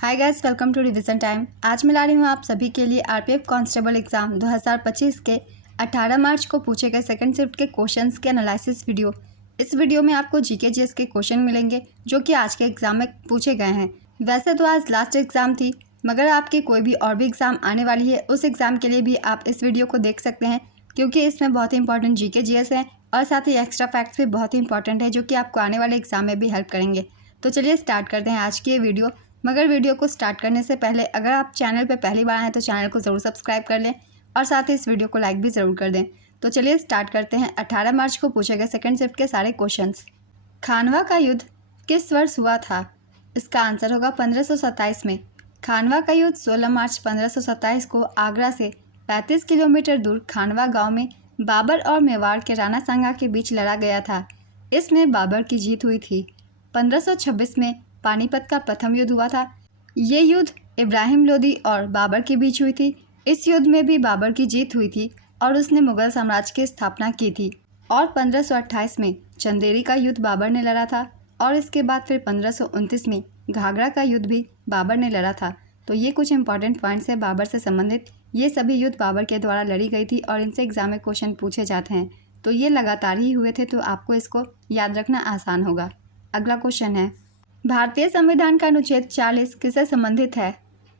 Hi guys, welcome to revision time. आज मैं ला रही हूँ आप सभी के लिए आरपीएफ कांस्टेबल एग्जाम 2025 के 18 मार्च को पूछे गए सेकंड शिफ्ट के क्वेश्चंस के एनालिसिस वीडियो। इस वीडियो में आपको जीके जीएस के क्वेश्चन मिलेंगे जो कि आज के एग्जाम में पूछे गए हैं। वैसे तो आज लास्ट एग्जाम थी, मगर आपकी कोई भी और भी एग्जाम आने वाली है, उस एग्जाम के लिए भी आप इस वीडियो को देख सकते हैं, क्योंकि इसमें बहुत ही इंपॉर्टेंट जीके जीएस है और साथ ही एक्स्ट्रा फैक्ट्स भी बहुत ही इंपॉर्टेंट है जो कि आपको आने वाले एग्जाम में भी हेल्प करेंगे। तो चलिए स्टार्ट करते हैं आज की ये वीडियो। मगर वीडियो को स्टार्ट करने से पहले अगर आप चैनल पर पहली बार आए तो चैनल को ज़रूर सब्सक्राइब कर लें और साथ ही इस वीडियो को लाइक भी ज़रूर कर दें। तो चलिए स्टार्ट करते हैं 18 मार्च को पूछे गए सेकंड शिफ्ट के सारे क्वेश्चंस। खानवा का युद्ध किस वर्ष हुआ था? इसका आंसर होगा 1527 में। खानवा का युद्ध 16 मार्च 1527 को आगरा से 35 किलोमीटर दूर खानवा गाँव में बाबर और मेवाड़ के राणा सांगा के बीच लड़ा गया था। इसमें बाबर की जीत हुई थी। 1526 में पानीपत का प्रथम युद्ध हुआ था। ये युद्ध इब्राहिम लोदी और बाबर के बीच हुई थी। इस युद्ध में भी बाबर की जीत हुई थी और उसने मुगल साम्राज्य की स्थापना की थी। और 1528 में चंदेरी का युद्ध बाबर ने लड़ा था और इसके बाद फिर 1529 में घाघरा का युद्ध भी बाबर ने लड़ा था। तो ये कुछ इंपॉर्टेंट पॉइंट्स है बाबर से संबंधित। ये सभी युद्ध बाबर के द्वारा लड़ी गई थी और इनसे एग्जाम में क्वेश्चन पूछे जाते हैं। तो ये लगातार ही हुए थे, तो आपको इसको याद रखना आसान होगा। अगला क्वेश्चन है, भारतीय संविधान का अनुच्छेद 40 किससे संबंधित है?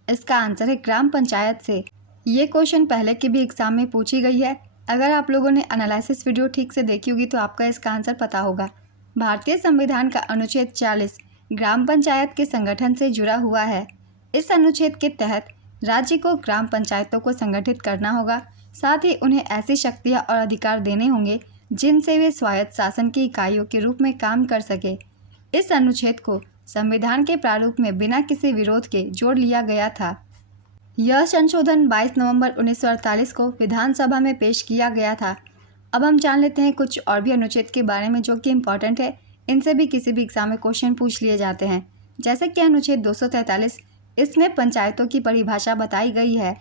इसका आंसर है ग्राम पंचायत से। ये क्वेश्चन पहले के भी एग्जाम में पूछी गई है। अगर आप लोगों ने एनालिसिस वीडियो ठीक से देखी होगी तो आपका इसका आंसर पता होगा। भारतीय संविधान का अनुच्छेद 40 ग्राम पंचायत के संगठन से जुड़ा हुआ है। इस अनुच्छेद के तहत राज्य को ग्राम पंचायतों को संगठित करना होगा, साथ ही उन्हें ऐसी शक्तियाँ और अधिकार देने होंगे जिनसे वे स्वायत्त शासन की इकाइयों के रूप में काम कर सके। इस अनुच्छेद को संविधान के प्रारूप में बिना किसी विरोध के जोड़ लिया गया था। यह संशोधन 22 नवंबर 1948 को विधानसभा में पेश किया गया था। अब हम जान लेते हैं कुछ और भी अनुच्छेद के बारे में जो कि इम्पॉर्टेंट है। इनसे भी किसी भी एग्जाम में क्वेश्चन पूछ लिए जाते हैं। जैसे कि अनुच्छेद 243, इसमें पंचायतों की परिभाषा बताई गई है।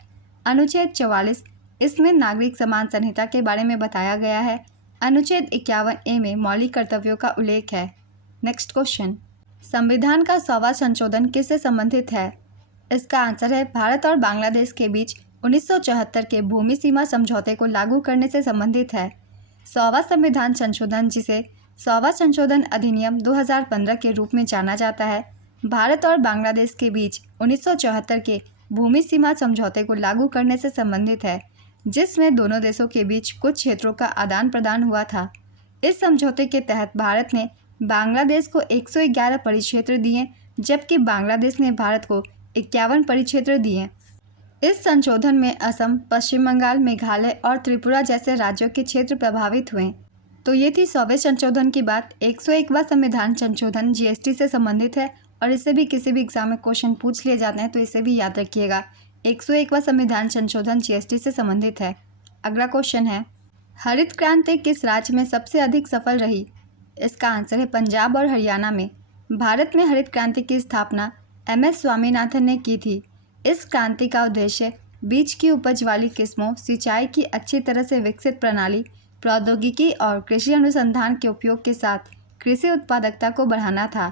अनुच्छेद 44, इसमें नागरिक समान संहिता के बारे में बताया गया है। अनुच्छेद 51A में मौलिक कर्तव्यों का उल्लेख है। नेक्स्ट क्वेश्चन, संविधान का 100वां संशोधन किससे संबंधित है? इसका आंसर है भारत और बांग्लादेश के बीच 1974 के भूमि सीमा समझौते को लागू करने से संबंधित है। 100वां संविधान संशोधन, जिसे 100वां संशोधन अधिनियम 2015 के रूप में जाना जाता है, भारत और बांग्लादेश के बीच 1974 के भूमि सीमा समझौते को लागू करने से संबंधित है, जिसमें दोनों देशों के बीच कुछ क्षेत्रों का आदान प्रदान हुआ था। इस समझौते के तहत भारत ने बांग्लादेश को 111 परिक्षेत्र दिए, जबकि बांग्लादेश ने भारत को 51 परिक्षेत्र दिए। इस संशोधन में असम, पश्चिम बंगाल, मेघालय और त्रिपुरा जैसे राज्यों के क्षेत्र प्रभावित हुए। तो ये थी 100वें संशोधन की बात। 101वां संविधान संशोधन जीएसटी से संबंधित है और इससे भी किसी भी एग्जाम में क्वेश्चन पूछ लिए जाते हैं, तो इसे भी याद रखिएगा। 101वां संविधान संशोधन जीएसटी से संबंधित है। अगला क्वेश्चन है, हरित क्रांति किस राज्य में सबसे अधिक सफल रही? इसका आंसर है पंजाब और हरियाणा में। भारत में हरित क्रांति की स्थापना एमएस स्वामीनाथन ने की थी। इस क्रांति का उद्देश्य बीज की उपज वाली किस्मों, सिंचाई की अच्छी तरह से विकसित प्रणाली, प्रौद्योगिकी और कृषि अनुसंधान के उपयोग के साथ कृषि उत्पादकता को बढ़ाना था।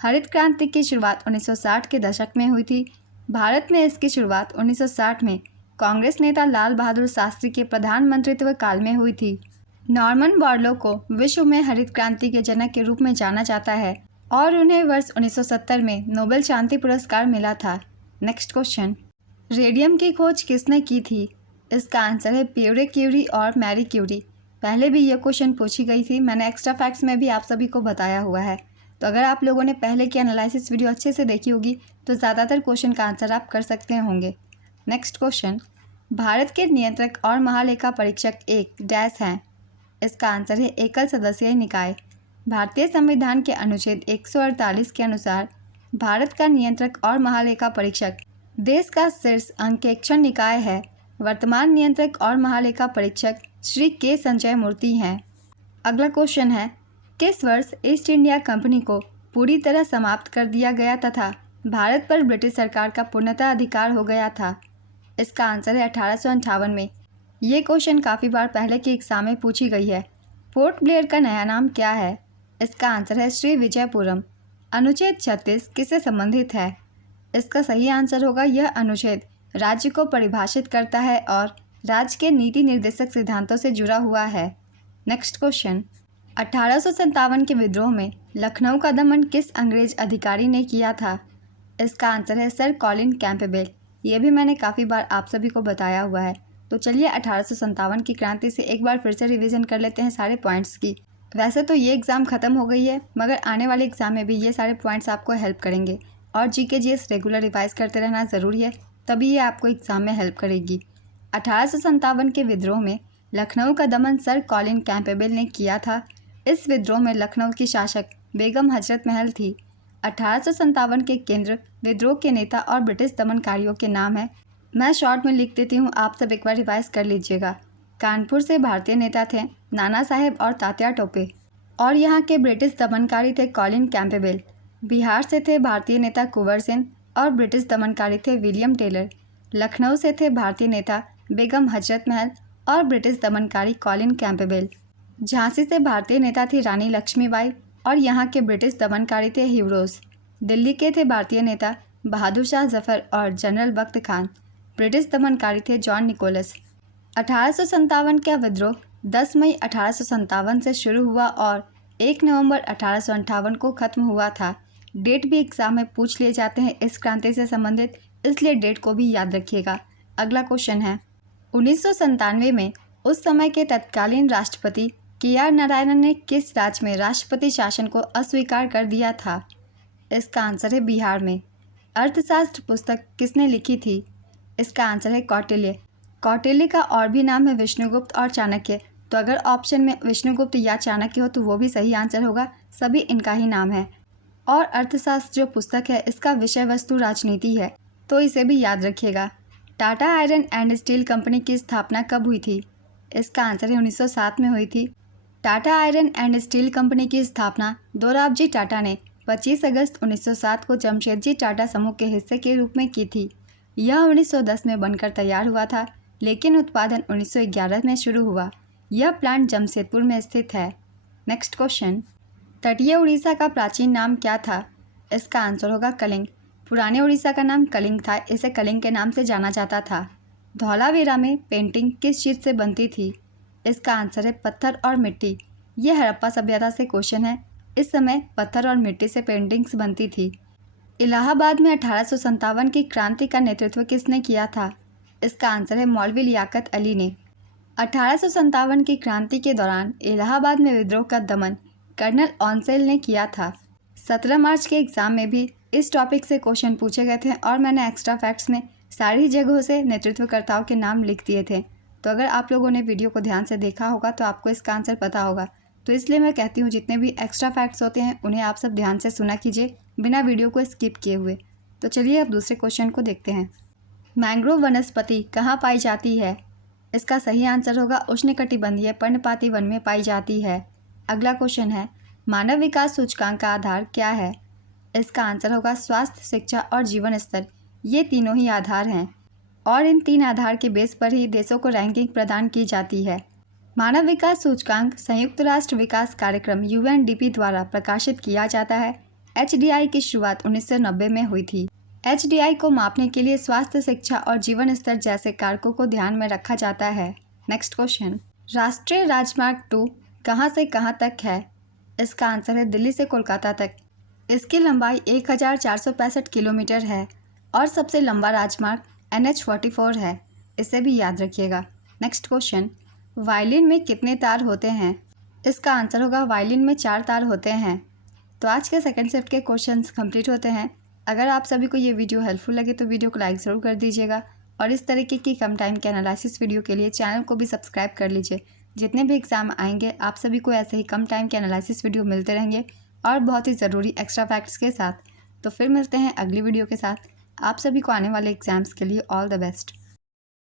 हरित क्रांति की शुरुआत 1960 के दशक में हुई थी। भारत में इसकी शुरुआत 1960 में कांग्रेस नेता लाल बहादुर शास्त्री के प्रधानमंत्रित्व काल में हुई थी। नॉर्मन बोरलॉग को विश्व में हरित क्रांति के जनक के रूप में जाना जाता है और उन्हें वर्ष 1970 में नोबेल शांति पुरस्कार मिला था। नेक्स्ट क्वेश्चन, रेडियम की खोज किसने की थी? इसका आंसर है पियरे क्यूरी और मैरी क्यूरी। पहले भी यह क्वेश्चन पूछी गई थी, मैंने एक्स्ट्रा फैक्ट्स में भी आप सभी को बताया हुआ है। तो अगर आप लोगों ने पहले की एनालिसिस वीडियो अच्छे से देखी होगी तो ज़्यादातर क्वेश्चन का आंसर आप कर सकते होंगे। नेक्स्ट क्वेश्चन, भारत के नियंत्रक और महालेखा परीक्षक एक डैश हैं। इसका आंसर है एकल सदस्यीय निकाय। भारतीय संविधान के अनुच्छेद 148 के अनुसार भारत का नियंत्रक और महालेखा परीक्षक देश का शीर्ष अंकेक्षण निकाय है। वर्तमान नियंत्रक और महालेखा परीक्षक श्री के संजय मूर्ति हैं। अगला क्वेश्चन है, किस वर्ष ईस्ट इंडिया कंपनी को पूरी तरह समाप्त कर दिया गया तथा भारत पर ब्रिटिश सरकार का पूर्णतः अधिकार हो गया था? इसका आंसर है 1858 में। ये क्वेश्चन काफ़ी बार पहले के एग्जाम में पूछी गई है। पोर्ट ब्लेयर का नया नाम क्या है? इसका आंसर है श्री विजयपुरम। अनुच्छेद 36 किससे संबंधित है? इसका सही आंसर होगा यह अनुच्छेद राज्य को परिभाषित करता है और राज्य के नीति निर्देशक सिद्धांतों से जुड़ा हुआ है। नेक्स्ट क्वेश्चन, 1857 के विद्रोह में लखनऊ का दमन किस अंग्रेज अधिकारी ने किया था? इसका आंसर है सर कॉलिन कैंपबेल। ये भी मैंने काफ़ी बार आप सभी को बताया हुआ है। तो चलिए 1857 की क्रांति से एक बार फिर से रिवीजन कर लेते हैं सारे पॉइंट्स की। वैसे तो ये एग्ज़ाम ख़त्म हो गई है, मगर आने वाले एग्ज़ाम में भी ये सारे पॉइंट्स आपको हेल्प करेंगे और जीके जीएस रेगुलर रिवाइज करते रहना ज़रूरी है, तभी ये आपको एग्ज़ाम में हेल्प करेगी। 1857 के विद्रोह में लखनऊ का दमन सर कॉलिन कैंपबेल ने किया था। इस विद्रोह में लखनऊ की शासक बेगम हजरत महल थी। 1857 के केंद्र विद्रोह के नेता और ब्रिटिश दमनकारियों के नाम है। मैं शॉर्ट में लिख देती हूँ, आप सब एक बार रिवाइज कर लीजिएगा। कानपुर से भारतीय नेता थे नाना साहेब और तात्या टोपे, और यहाँ के ब्रिटिश दमनकारी थे कॉलिन कैंपबेल। बिहार से थे भारतीय नेता कुंवर सिंह और ब्रिटिश दमनकारी थे विलियम टेलर। लखनऊ से थे भारतीय नेता बेगम हजरत महल और ब्रिटिश दमनकारी कॉलिन कैंपबेल। झांसी से भारतीय नेता थी रानी लक्ष्मीबाई और यहाँ के ब्रिटिश दमनकारी थे ह्यूरोज। दिल्ली के थे भारतीय नेता बहादुर शाह जफर और जनरल बख्त खान। ब्रिटिश दमनकारी थे जॉन निकोलस। 1857 का विद्रोह 10 मई 1857 से शुरू हुआ और 1 नवंबर 1858 को ख़त्म हुआ था। डेट भी एग्जाम में पूछ लिए जाते हैं इस क्रांति से संबंधित, इसलिए डेट को भी याद रखिएगा। अगला क्वेश्चन है, 1997 में उस समय के तत्कालीन राष्ट्रपति KR नारायणन ने किस राज्य में राष्ट्रपति शासन को अस्वीकार कर दिया था? इसका आंसर है बिहार में। अर्थशास्त्र पुस्तक किसने लिखी थी? इसका आंसर है कौटिल्य। कौटिल्य का और भी नाम है विष्णुगुप्त और चाणक्य, तो अगर ऑप्शन में विष्णुगुप्त या चाणक्य हो तो वो भी सही आंसर होगा, सभी इनका ही नाम है। और अर्थशास्त्र जो पुस्तक है इसका विषय वस्तु राजनीति है, तो इसे भी याद रखिएगा। Tata iron and steel company की स्थापना कब हुई थी? इसका आंसर है 1907 में हुई थी। Tata iron and steel company की स्थापना दोराबजी टाटा ने 25 अगस्त 1907 को जमशेदजी टाटा समूह के हिस्से के रूप में की थी। यह 1910 में बनकर तैयार हुआ था, लेकिन उत्पादन 1911 में शुरू हुआ। यह प्लांट जमशेदपुर में स्थित है। नेक्स्ट क्वेश्चन, तटीय उड़ीसा का प्राचीन नाम क्या था? इसका आंसर होगा कलिंग। पुराने उड़ीसा का नाम कलिंग था, इसे कलिंग के नाम से जाना जाता था। धौलावीरा में पेंटिंग किस चीज़ से बनती थी? इसका आंसर है पत्थर और मिट्टी। यह हड़प्पा सभ्यता से क्वेश्चन है। इस समय पत्थर और मिट्टी से पेंटिंग्स बनती थी। इलाहाबाद में 1857 की क्रांति का नेतृत्व किसने किया था? इसका आंसर है मौलवी लियाकत अली ने। 1857 की क्रांति के दौरान इलाहाबाद में विद्रोह का दमन कर्नल ऑनसेल ने किया था। 17 मार्च के एग्ज़ाम में भी इस टॉपिक से क्वेश्चन पूछे गए थे और मैंने एक्स्ट्रा फैक्ट्स में सारी जगहों से नेतृत्वकर्ताओं के नाम लिख दिए थे। तो अगर आप लोगों ने वीडियो को ध्यान से देखा होगा तो आपको इसका आंसर पता होगा। तो इसलिए मैं कहती हूँ जितने भी एक्स्ट्रा फैक्ट्स होते हैं उन्हें आप सब ध्यान से सुना कीजिए, बिना वीडियो को स्किप किए हुए। तो चलिए अब दूसरे क्वेश्चन को देखते हैं। मैंग्रोव वनस्पति कहाँ पाई जाती है? इसका सही आंसर होगा उष्णकटिबंधीय पर्णपाती वन में पाई जाती है। अगला क्वेश्चन है, मानव विकास सूचकांक का आधार क्या है? इसका आंसर होगा स्वास्थ्य, शिक्षा और जीवन स्तर। ये तीनों ही आधार हैं और इन तीन आधार के बेस पर ही देशों को रैंकिंग प्रदान की जाती है। मानव विकास सूचकांक संयुक्त राष्ट्र विकास कार्यक्रम UNDP द्वारा प्रकाशित किया जाता है। HDI की शुरुआत 1990 में हुई थी। HDI को मापने के लिए स्वास्थ्य, शिक्षा और जीवन स्तर जैसे कारकों को ध्यान में रखा जाता है। नेक्स्ट क्वेश्चन, राष्ट्रीय राजमार्ग 2 कहाँ से कहाँ तक है? इसका आंसर है दिल्ली से कोलकाता तक। इसकी लंबाई 1465 किलोमीटर है और सबसे लंबा राजमार्ग NH44 है, इसे भी याद रखिएगा। नेक्स्ट क्वेश्चन, वायलिन में कितने तार होते हैं? इसका आंसर होगा वायलिन में 4 तार होते हैं। तो आज के सेकंड शिफ्ट के क्वेश्चंस कंप्लीट होते हैं। अगर आप सभी को ये वीडियो हेल्पफुल लगे तो वीडियो को लाइक ज़रूर कर दीजिएगा और इस तरीके की कम टाइम के एनालिसिस वीडियो के लिए चैनल को भी सब्सक्राइब कर लीजिए। जितने भी एग्ज़ाम आएंगे आप सभी को ऐसे ही कम टाइम के एनालिसिस वीडियो मिलते रहेंगे और बहुत ही ज़रूरी एक्स्ट्रा फैक्ट्स के साथ। तो फिर मिलते हैं अगली वीडियो के साथ। आप सभी को आने वाले एग्ज़ाम्स के लिए ऑल द बेस्ट।